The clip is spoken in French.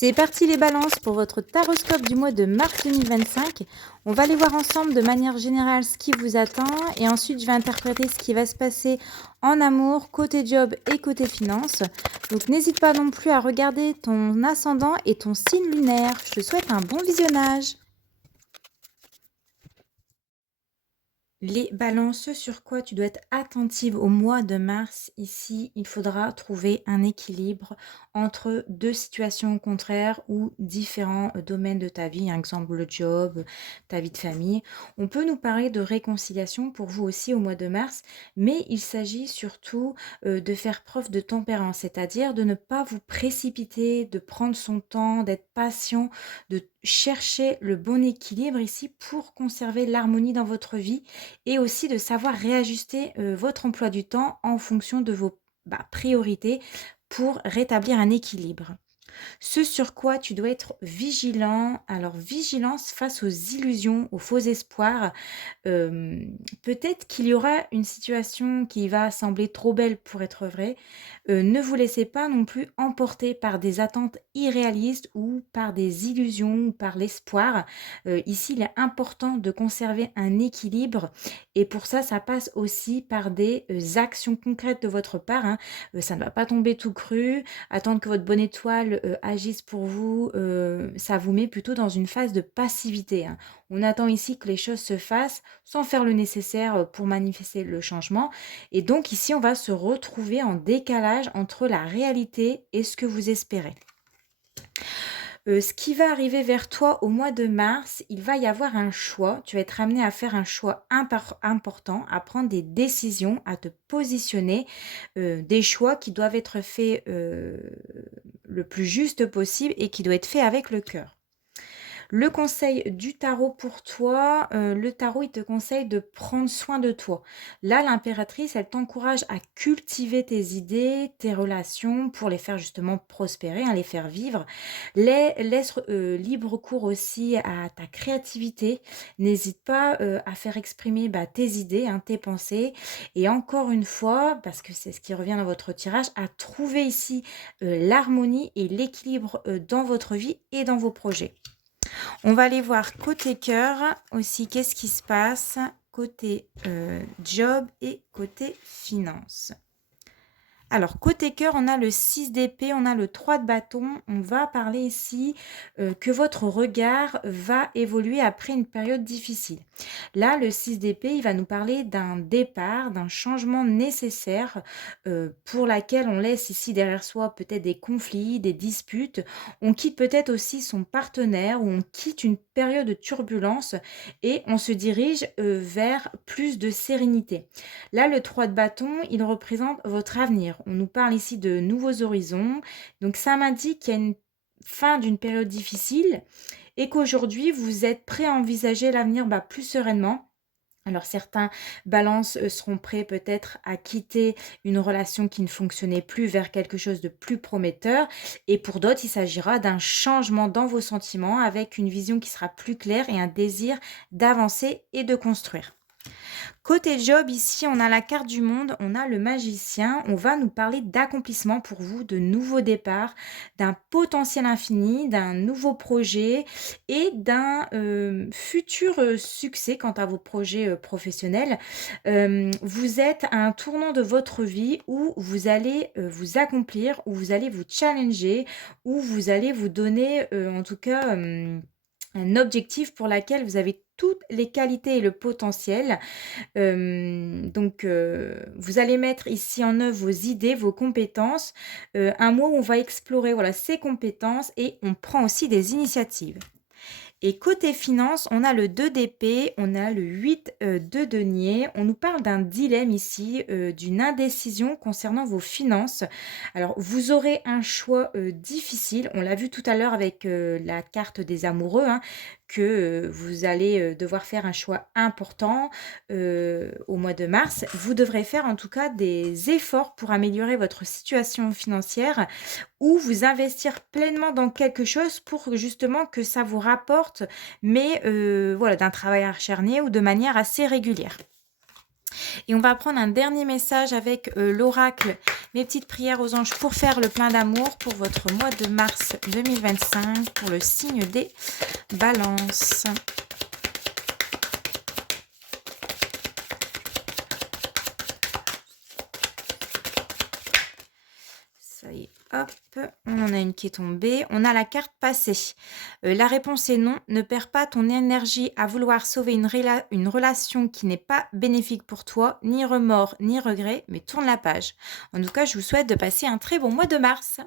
C'est parti les balances pour votre taroscope du mois de mars 2025. On va aller voir ensemble de manière générale ce qui vous attend et ensuite je vais interpréter ce qui va se passer en amour, côté job et côté finance. Donc n'hésite pas non plus à regarder ton ascendant et ton signe lunaire. Je te souhaite un bon visionnage. Les balances, sur quoi tu dois être attentive au mois de mars. Ici, il faudra trouver un équilibre entre deux situations contraires ou différents domaines de ta vie, un exemple le job, ta vie de famille. On peut nous parler de réconciliation pour vous aussi au mois de mars, mais il s'agit surtout de faire preuve de tempérance, c'est-à-dire de ne pas vous précipiter, de prendre son temps, d'être patient, de chercher le bon équilibre ici pour conserver l'harmonie dans votre vie et aussi de savoir réajuster votre emploi du temps en fonction de vos priorités pour rétablir un équilibre. Ce sur quoi tu dois être vigilant, alors vigilance face aux illusions, aux faux espoirs. Peut-être qu'il y aura une situation qui va sembler trop belle pour être vraie. Ne vous laissez pas non plus emporter par des attentes irréalistes ou par des illusions ou par l'espoir. Ici, il est important de conserver un équilibre et pour ça, ça passe aussi par des actions concrètes de votre part, hein. Ça ne va pas tomber tout cru. Attendre que votre bonne étoile agisse pour vous, ça vous met plutôt dans une phase de passivité, hein. On attend ici que les choses se fassent sans faire le nécessaire pour manifester le changement. Et donc ici, on va se retrouver en décalage entre la réalité et ce que vous espérez. Ce qui va arriver vers toi au mois de mars, il va y avoir un choix. Tu vas être amené à faire un choix important, à prendre des décisions, à te positionner, des choix qui doivent être faits le plus juste possible et qui doivent être faits avec le cœur. Le conseil du tarot pour toi, le tarot, il te conseille de prendre soin de toi. Là, l'impératrice, elle t'encourage à cultiver tes idées, tes relations pour les faire justement prospérer, hein, les faire vivre. Laisse libre cours aussi à ta créativité. N'hésite pas à faire exprimer tes idées, hein, tes pensées. Et encore une fois, parce que c'est ce qui revient dans votre tirage, à trouver ici l'harmonie et l'équilibre dans votre vie et dans vos projets. On va aller voir côté cœur aussi, qu'est-ce qui se passe côté job et côté finance. Alors, côté cœur, on a le 6 d'épée, on a le 3 de bâton. On va parler ici que votre regard va évoluer après une période difficile. Là, le 6 d'épée, il va nous parler d'un départ, d'un changement nécessaire pour laquelle on laisse ici derrière soi peut-être des conflits, des disputes. On quitte peut-être aussi son partenaire ou on quitte une période de turbulence et on se dirige vers plus de sérénité. Là, le 3 de bâton, il représente votre avenir. On nous parle ici de nouveaux horizons. Donc, ça m'indique qu'il y a une fin d'une période difficile et qu'aujourd'hui, vous êtes prêt à envisager l'avenir plus sereinement. Alors certains balances seront prêts peut-être à quitter une relation qui ne fonctionnait plus vers quelque chose de plus prometteur et pour d'autres, il s'agira d'un changement dans vos sentiments avec une vision qui sera plus claire et un désir d'avancer et de construire. Côté job, ici, on a la carte du monde, on a le magicien. On va nous parler d'accomplissement pour vous, de nouveaux départs, d'un potentiel infini, d'un nouveau projet et d'un futur succès quant à vos projets professionnels. Vous êtes à un tournant de votre vie où vous allez vous accomplir, où vous allez vous challenger, où vous allez vous donner en tout cas un objectif pour lequel vous avez toutes les qualités et le potentiel. Vous allez mettre ici en œuvre vos idées, vos compétences, un mois où on va explorer voilà, ses compétences et on prend aussi des initiatives. Et côté finance, on a le 2 d'épée, on a le 8 de denier. On nous parle d'un dilemme ici, d'une indécision concernant vos finances. Alors, vous aurez un choix difficile. On l'a vu tout à l'heure avec la carte des amoureux, hein, que vous allez devoir faire un choix important au mois de mars. Vous devrez faire en tout cas des efforts pour améliorer votre situation financière ou vous investir pleinement dans quelque chose pour justement que ça vous rapporte, mais voilà, d'un travail acharné ou de manière assez régulière. Et on va prendre un dernier message avec l'oracle, mes petites prières aux anges pour faire le plein d'amour pour votre mois de mars 2025 pour le signe des balances. Ça y est, hop, on en a une qui est tombée. On a la carte passée. La réponse est non. Ne perds pas ton énergie à vouloir sauver une relation qui n'est pas bénéfique pour toi, ni remords, ni regrets, mais tourne la page. En tout cas, je vous souhaite de passer un très bon mois de mars.